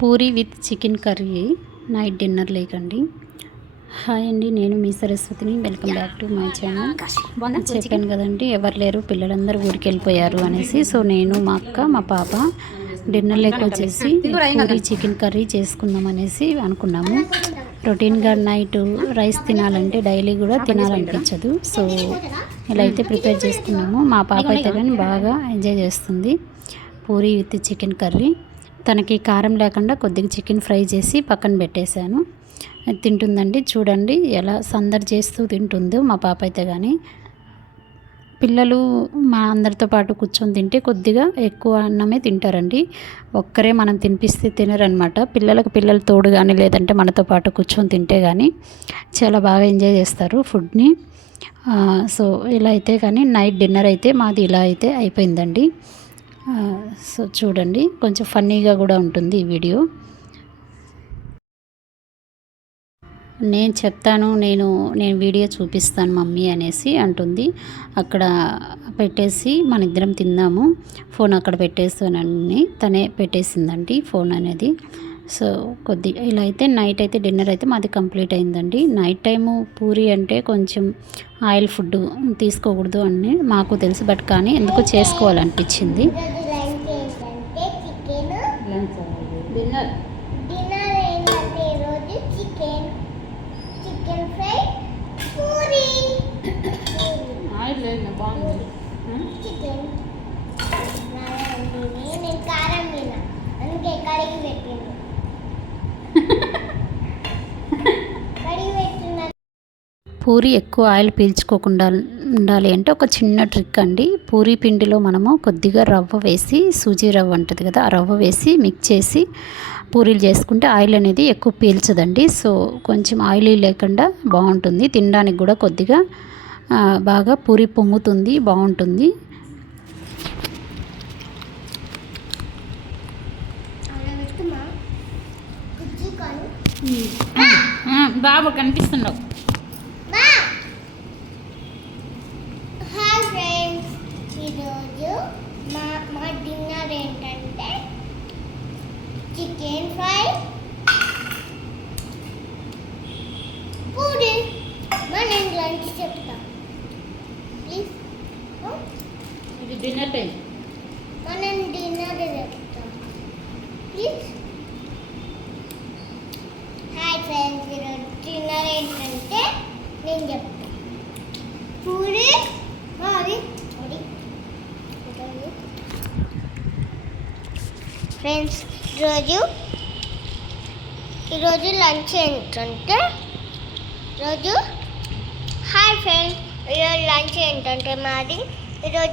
Puri with chicken curry night dinner లేకండి. Hi అండి, నేను మీ సరస్వతిని. Welcome back to my channel. చెప్పాను కదండి, ఎవరు లేరు, పిల్లలందరూ ఊరికి వెళ్ళిపోయారు అనేసి. సో నేను, మా అక్క, మా పాప డిన్నర్ లెక్క వచ్చేసి పూరి చికెన్ కర్రీ చేసుకుందాం అనేసి అనుకున్నాము. రొటీన్గా నైట్ రైస్ తినాలంటే డైలీ కూడా తినాలనిపించదు. సో ఇలా అయితే ప్రిపేర్ చేసుకున్నాము. మా పాప అయితే కానీ బాగా ఎంజాయ్ చేస్తుంది పూరి విత్ చికెన్ కర్రీ. తనకి కారం లేకుండా కొద్దిగా చికెన్ ఫ్రై చేసి పక్కన పెట్టేశాను. తింటుందండి, చూడండి ఎలా సందడి చేస్తూ తింటుందో మా పాప అయితే. కానీ పిల్లలు మా అందరితో పాటు కూర్చొని తింటే కొద్దిగా ఎక్కువ అన్నమే తింటారండి. ఒక్కరే మనం తినిపిస్తే తినరనమాట. పిల్లలు తోడు కానీ లేదంటే మనతో పాటు కూర్చొని తింటే కానీ చాలా బాగా ఎంజాయ్ చేస్తారు ఫుడ్ని. సో ఇలా అయితే కానీ నైట్ డిన్నర్ అయితే మాది ఇలా అయితే అయిపోయిందండి. సో చూడండి, కొంచెం ఫన్నీగా కూడా ఉంటుంది ఈ వీడియో. నేను చెప్తాను, నేను వీడియో చూపిస్తాను మమ్మీ అనేసి అంటుంది. అక్కడ పెట్టేసి మన ఇద్దరం తిందాము, ఫోన్ అక్కడ పెట్టేస్తానని తనే పెట్టేసిందండి ఫోన్ అనేది. సో కొద్దిగా ఇలా అయితే నైట్ అయితే డిన్నర్ అయితే మాది కంప్లీట్ అయిందండి. నైట్ టైము పూరి అంటే కొంచెం ఆయిల్ ఫుడ్ తీసుకోకూడదు అని మాకు తెలుసు, బట్ కానీ ఎందుకు చేసుకోవాలనిపించింది. డిన్నర్ ఏంటంటే ఈరోజు చికెన్ ఫ్రై పూరి. ఆయిల్ లేదు, బాగుంది చికెన్ నేను కారం తిన, అందుకే కడిగి పెట్టింది. పూరి ఎక్కువ ఆయిల్ పీల్చుకోకుండా ఉండాలి అంటే ఒక చిన్న ట్రిక్ అండి. పూరి పిండిలో మనము కొద్దిగా రవ్వ వేసి, సూజీ రవ్వ ఉంటుంది కదా, ఆ రవ్వ వేసి మిక్స్ చేసి పూరీలు చేసుకుంటే ఆయిల్ అనేది ఎక్కువ పీల్చదండి. సో కొంచెం ఆయిల్ లేకుండా బాగుంటుంది, తినడానికి కూడా కొద్దిగా బాగా పూరి పొంగుతుంది, బాగుంటుంది. బాబు కనిపిస్తున్నావు. హాయ్ ఫ్రెండ్స్, ఈరోజు మా డిన్నర్ ఏంటంటే చికెన్ ఫ్రై పూరి. మనం లంచ్ చెప్తాం ప్లీజ్. ఇది డిన్నర్ టైం, మనం డిన్నర్ చెప్తాం ప్లీజ్. హాయ్ ఫ్రెండ్స్, ఈరోజు డిన్నర్ ఏంటంటే నేను చెప్తాను పూరి మాది. ఫ్రెండ్స్, ఈరోజు లంచ్ ఏంటంటే హాయ్ ఫ్రెండ్స్, ఈరోజు లంచ్ ఏంటంటే మాది ఈరోజు